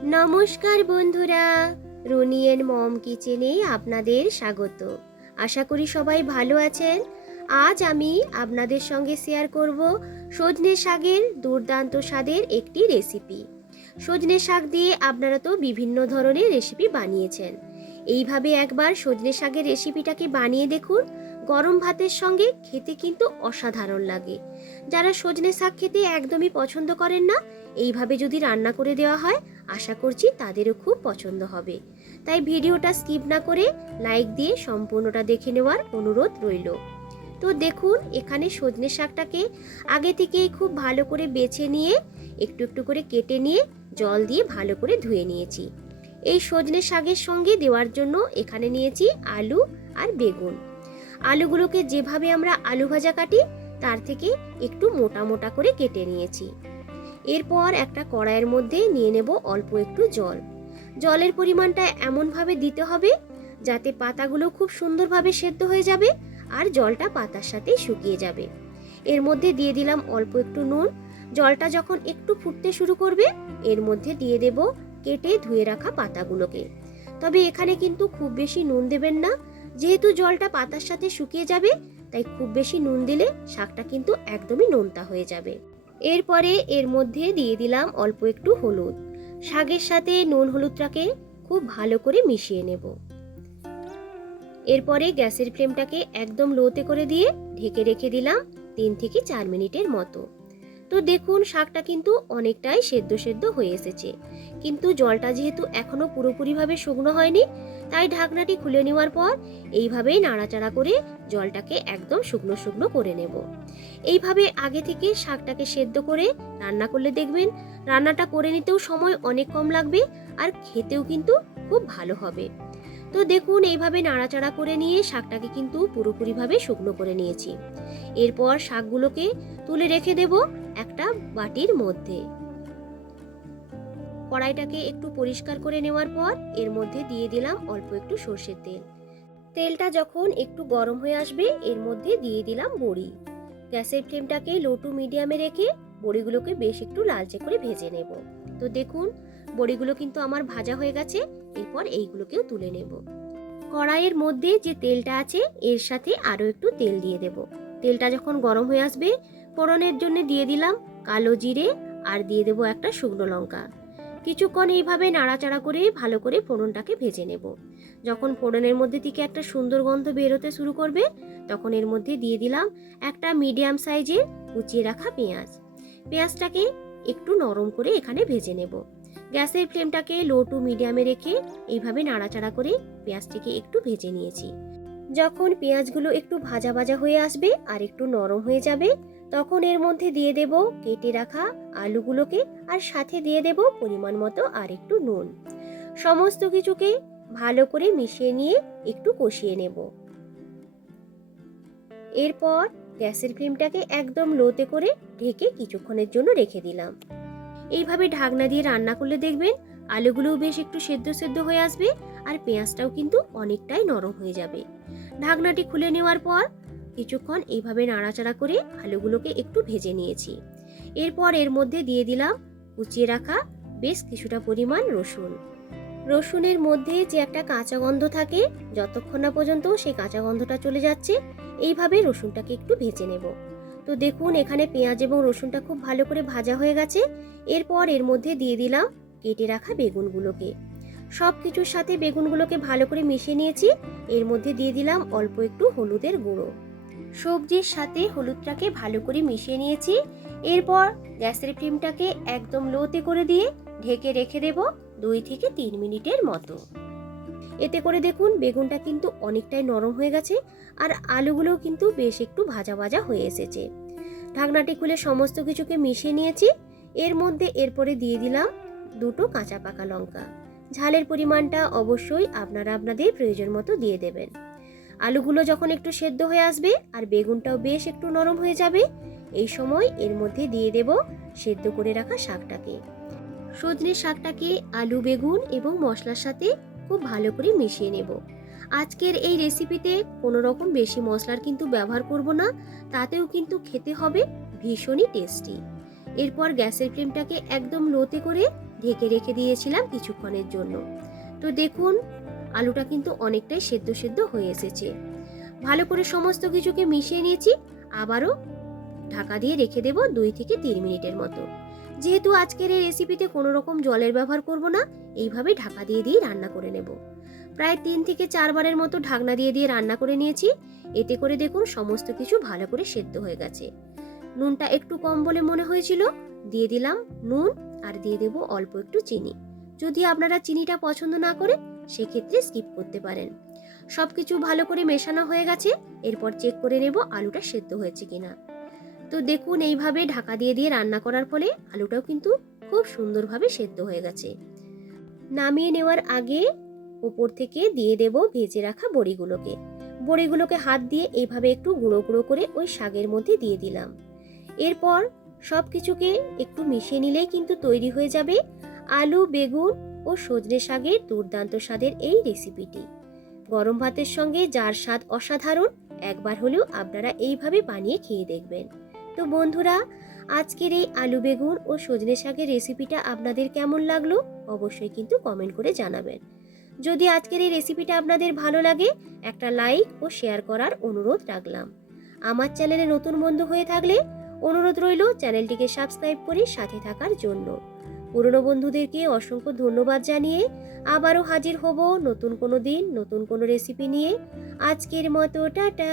নমস্কার বন্ধুরা, রনি এন্ড মম কিচেনে আপনাদের স্বাগত। আশা করি সবাই ভালো আছেন। আজ আমি আপনাদের সঙ্গে শেয়ার করব সজনে শাকের দুর্দান্ত স্বাদের একটি রেসিপি। সজনে শাক দিয়ে আপনারা তো বিভিন্ন ধরনের রেসিপি বানিয়েছেন। এইভাবে একবার সজনে শাকের রেসিপিটাকে বানিয়ে দেখুন। গরম ভাতের সঙ্গে খেতে কিন্তু অসাধারণ লাগে। যারা সজনে শাক খেতে একদমই পছন্দ করেন না, এইভাবে যদি রান্না করে দেওয়া হয়, আশা করছি তাদেরও খুব পছন্দ হবে। তাই ভিডিওটা স্কিপ না করে লাইক দিয়ে সম্পূর্ণটা দেখে নেওয়ার অনুরোধ রইল। তো দেখুন, এখানে সজনে শাকটাকে আগে থেকেই খুব ভালো করে বেছে নিয়ে একটু একটু করে কেটে নিয়ে জল দিয়ে ভালো করে ধুয়ে নিয়েছি। এই সজনে শাকের সঙ্গে দেওয়ার জন্য এখানে নিয়েছি আলু আর বেগুন। আলুগুলোকে যেভাবে আমরা আলু ভাজা কাটি তার থেকে একটু মোটা মোটা করে কেটে নিয়েছি। এরপর একটা কড়াইয়ের মধ্যে নিয়ে নেব অল্প একটু জল। জলের পরিমাণটা এমনভাবে দিতে হবে যাতে পাতাগুলো খুব সুন্দরভাবে সেদ্ধ হয়ে যাবে আর জলটা পাতার সাথে শুকিয়ে যাবে। এর মধ্যে দিয়ে দিলাম অল্প একটু নুন। জলটা যখন একটু ফুটতে শুরু করবে, এর মধ্যে দিয়ে দেব কেটে ধুয়ে রাখা পাতাগুলোকে। তবে এখানে কিন্তু খুব বেশি নুন দেবেন না, যেহেতু জলটা পাতার সাথে শুকিয়ে যাবে, তাই খুব বেশি নুন দিলে শাকটা কিন্তু একদমই নোনতা হয়ে যাবে। এরপরে এর মধ্যে দিয়ে দিলাম অল্প একটু হলুদ। শাকের সাথে নুন হলুদটাকে খুব ভালো করে মিশিয়ে নেব। এরপরে গ্যাসের ফ্লেমটাকে একদম লোতে করে দিয়ে ঢেকে রেখে দিলাম 3 থেকে 4 মিনিটের মতো। তো দেখুন, শাকটা কিন্তু অনেকটাই সেদ্ধ সেদ্ধ হয়ে এসেছে, কিন্তু জলটা যেহেতু এখনো পুরোপুরিভাবে শুকনো হয়নি, তাই ঢাকনাটি খুলে নেওয়ার পর এইভাবেই নাড়াচাড়া করে জলটাকে একদম শুকনো শুকনো করে নেব। এইভাবে আগে থেকে শাকটাকে সেদ্ধ করে রান্না করলে দেখবেন রান্নাটা করে নিতেও সময় অনেক কম লাগবে আর খেতেও কিন্তু খুব ভালো হবে। তো দেখুন, এইভাবে নাড়াচাড়া করে নিয়ে শাকটাকে কিন্তু পুরোপুরিভাবে শুকনো করে নিয়েছি। এরপর শাকগুলোকে তুলে রেখে দেব একটা বাটির মধ্যে। কড়াইটাকে একটু পরিষ্কার করে নেওয়ার পর এর মধ্যে দিয়ে দিলাম অল্প একটু সর্ষের তেল। তেলটা যখন একটু গরম হয়ে আসবে, এর মধ্যে দিয়ে দিলাম বড়ি। গ্যাসের ফ্লেমটাকে লো টু মিডিয়ামে রেখে বড়িগুলোকে বেশ একটু লালচে করে ভেজে নেব। তো দেখুন, বড়িগুলো কিন্তু আমার ভাজা হয়ে গেছে। এরপর এইগুলোকেও তুলে নেব। কড়াইয়ের মধ্যে যে তেলটা আছে এর সাথে আরও একটু তেল দিয়ে দেব। তেলটা যখন গরম হয়ে আসবে, ফোড়নের জন্য দিয়ে দিলাম কালো জিরে আর দিয়ে দেব একটা শুকনো লঙ্কা। কিছুক্ষণ এইভাবে নাড়াচাড়া করে ভালো করে ফোড়নটাকে ভেজে নেব। যখন ফোড়নের মধ্যে থেকে একটা সুন্দর গন্ধ বেরোতে শুরু করবে, তখন এর মধ্যে দিয়ে দিলাম একটা মিডিয়াম সাইজের কুচিয়ে রাখা পেঁয়াজ। পেঁয়াজটাকে একটু নরম করে এখানে ভেজে নেব। গ্যাসের ফ্লেমটাকে লো টু মিডিয়ামে রেখে এইভাবে নাড়াচাড়া করে পেঁয়াজটিকে একটু ভেজে নিয়েছি। যখন পেঁয়াজগুলো একটু ভাজা ভাজা হয়ে আসবে আর একটু নরম হয়ে যাবে, তখন এর মধ্যে দিয়ে দেব কেটে রাখা আলুগুলোকে আর সাথে দিয়ে দেব পরিমাণ মতো আর একটু নুন। সমস্ত কিছুকে ভালো করে মিশিয়ে নিয়ে একটু কষিয়ে নেব। এরপর গ্যাসের ফ্লেমটাকে একদম লোতে করে ঢেকে কিছুক্ষণের জন্য রেখে দিলাম। এইভাবে ঢাকনা দিয়ে রান্না করলে দেখবেন আলুগুলোও বেশ একটু সেদ্ধ সেদ্ধ হয়ে আসবে আর পেঁয়াজটাও কিন্তু অনেকটাই নরম হয়ে যাবে। ঢাকনাটি খুলে নেওয়ার পর কিছুক্ষণ এইভাবে নাড়াচাড়া করে আলুগুলোকে একটু ভেজে নিয়েছি। এরপর এর মধ্যে দিয়ে দিলাম কুচিয়ে রাখা বেশ কিছুটা পরিমাণ রসুন। রসুনের মধ্যে যে একটা কাঁচা গন্ধ থাকে, যতক্ষণ না পর্যন্ত সেই কাঁচা গন্ধটা চলে যাচ্ছে, এইভাবে রসুনটাকে একটু ভেজে নেব। তো দেখুন, এখানে পেঁয়াজ এবং রসুনটা খুব ভালো করে ভাজা হয়ে গেছে। এরপর এর মধ্যে দিয়ে দিলাম কেটে রাখা বেগুনগুলোকে। সব কিছুর সাথে বেগুনগুলোকে ভালো করে মিশিয়ে নিয়েছি। এর মধ্যে দিয়ে দিলাম অল্প একটু হলুদের গুঁড়ো। সবজির সাথে হলুদটাকে ভালো করে মিশিয়ে নিয়েছি। এরপর গ্যাসের ফ্লেমটাকে একদম লোতে করে দিয়ে ঢেকে রেখে দেব 2 থেকে 3 মিনিটের মতো। এতে করে দেখুন বেগুনটা কিন্তু অনেকটাই নরম হয়ে গেছে আর আলুগুলোও কিন্তু বেশ একটু ভাজা ভাজা হয়ে এসেছে। ঢাকনাটি খুলে সমস্ত কিছুকে মিশিয়ে নিয়েছি। এর মধ্যে এরপরে দিয়ে দিলাম 2টো কাঁচা পাকা লঙ্কা। ঝালের পরিমাণটা অবশ্যই আপনারা আপনাদের প্রয়োজন মতো দিয়ে দেবেন। আলুগুলো যখন একটু সেদ্ধ হয়ে আসবে আর বেগুনটাও বেশ একটু নরম হয়ে যাবে, এই সময় এর মধ্যে দিয়ে দেব সেদ্ধ করে রাখা শাকটাকে। সজনে শাকটাকে আলু, বেগুন এবং মশলার সাথে খুব ভালো করে মিশিয়ে নেব। আজকের এই রেসিপিতে কোনো রকম বেশি মশলার কিন্তু ব্যবহার করব না, তাতেও কিন্তু খেতে হবে ভীষণই টেস্টি। এরপর গ্যাসের ফ্লেমটাকে একদম লোতে করে ঢেকে রেখে দিয়েছিলাম কিছুক্ষণের জন্য। তো দেখুন আলুটা কিন্তু অনেকটাই সেদ্ধ সেদ্ধ হয়ে এসেছে। ভালো করে সমস্ত কিছুকে মিশিয়ে নিয়েছি। আবারও ঢাকা দিয়ে রেখে দেব 2 থেকে 3 মিনিটের মতো। যেহেতু আজকের এই রেসিপিতে কোনো রকম জলের ব্যবহার করব না, এইভাবে ঢাকা দিয়ে রান্না করে নেব। প্রায় 3 থেকে 4 বারের মতো ঢাকনা দিয়ে রান্না করে নিয়েছি। এতে করে দেখুন সমস্ত কিছু ভালো করে সেদ্ধ হয়ে গেছে। নুনটা একটু কম বলে মনে হয়েছিল, দিয়ে দিলাম নুন আর দিয়ে দেব অল্প একটু চিনি। যদি আপনারা চিনিটা পছন্দ না করেন সেক্ষেত্রে স্কিপ করতে পারেন। সবকিছু ভালো করে মেশানো হয়ে গেছে। এরপর চেক করে নেব আলুটা সেদ্ধ হয়েছে কিনা। তো দেখুন এইভাবে ঢাকা দিয়ে রান্না করার ফলে আলুটাও কিন্তু খুব সুন্দরভাবে সেদ্ধ হয়ে গেছে। নামিয়ে নেওয়ার আগে উপর থেকে দিয়ে দেব ভেজে রাখা বড়িগুলোকে। বড়িগুলোকে হাত দিয়ে এইভাবে একটু গুঁড়ো গুঁড়ো করে ওই শাকের মধ্যে দিয়ে দিলাম। এরপর সব কিছুকে একটু মিশিয়ে নিলেই কিন্তু তৈরি হয়ে যাবে আলু, বেগুন ও সজনে শাকের দুর্দান্ত স্বাদের এই রেসিপিটি। গরম ভাতের সঙ্গে যার স্বাদ অসাধারণ, একবার হলেও আপনারা এইভাবে বানিয়ে খেয়ে দেখবেন। তো বন্ধুরা, আজকের এই আলু বেগুন ও সজনে শাকের রেসিপিটা আপনাদের কেমন লাগলো অবশ্যই কিন্তু কমেন্ট করে জানাবেন। যদি আজকের এই রেসিপিটা আপনাদের ভালো লাগে একটা লাইক ও শেয়ার করার অনুরোধ রাখলাম। আমার চ্যানেলে নতুন বন্ধু হয়ে থাকলে অনুরোধ রইল চ্যানেলটিকে সাবস্ক্রাইব করে সাথে থাকার জন্য। পুরনো বন্ধুদেরকে অসংখ্য ধন্যবাদ জানিয়ে আবারও হাজির হব নতুন কোনো দিন নতুন কোনো রেসিপি নিয়ে। আজকের মতো টাটা।